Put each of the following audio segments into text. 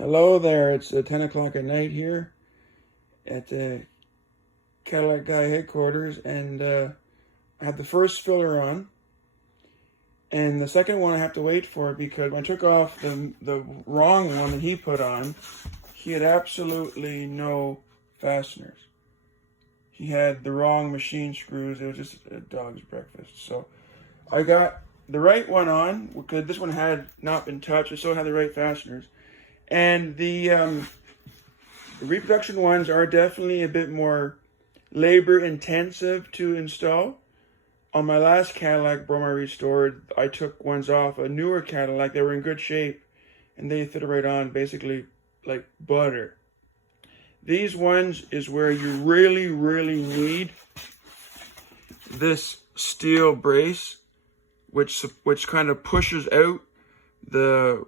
Hello there, it's 10 o'clock at night here at the Cadillac Guy headquarters, and I have the first filler on, and the second one I have to wait for because when I took off the wrong one that he put on, he had absolutely no fasteners. He had the wrong machine screws. It was just a dog's breakfast. So I got the right one on because this one had not been touched. It still had the right fasteners. And the reproduction ones are definitely a bit more labor intensive to install. On my last Cadillac Brougham I restored, I took ones off a newer Cadillac. They were in good shape and they fit right on basically like butter. These ones is where you really need this steel brace, which kind of pushes out the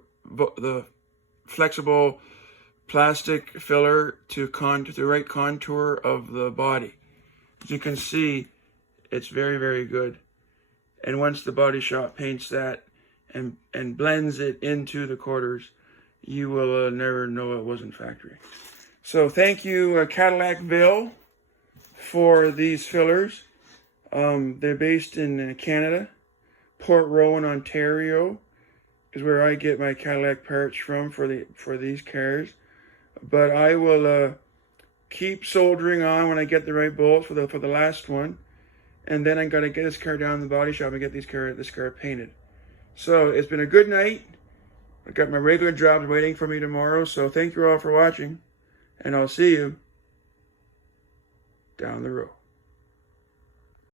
flexible plastic filler to the right contour of the body. As you can see, it's very good. And once the body shop paints that and blends it into the quarters, you will never know it wasn't factory. So thank you, Cadillacville, for these fillers. They're based in Canada. Port Rowan, Ontario is where I get my Cadillac parts from for these cars. But I will keep soldering on when I get the right bolts for the last one, and then I gotta get this car down to the body shop and get this car painted. So it's been a good night. I got my regular jobs waiting for me tomorrow. So thank you all for watching, and I'll see you down the road.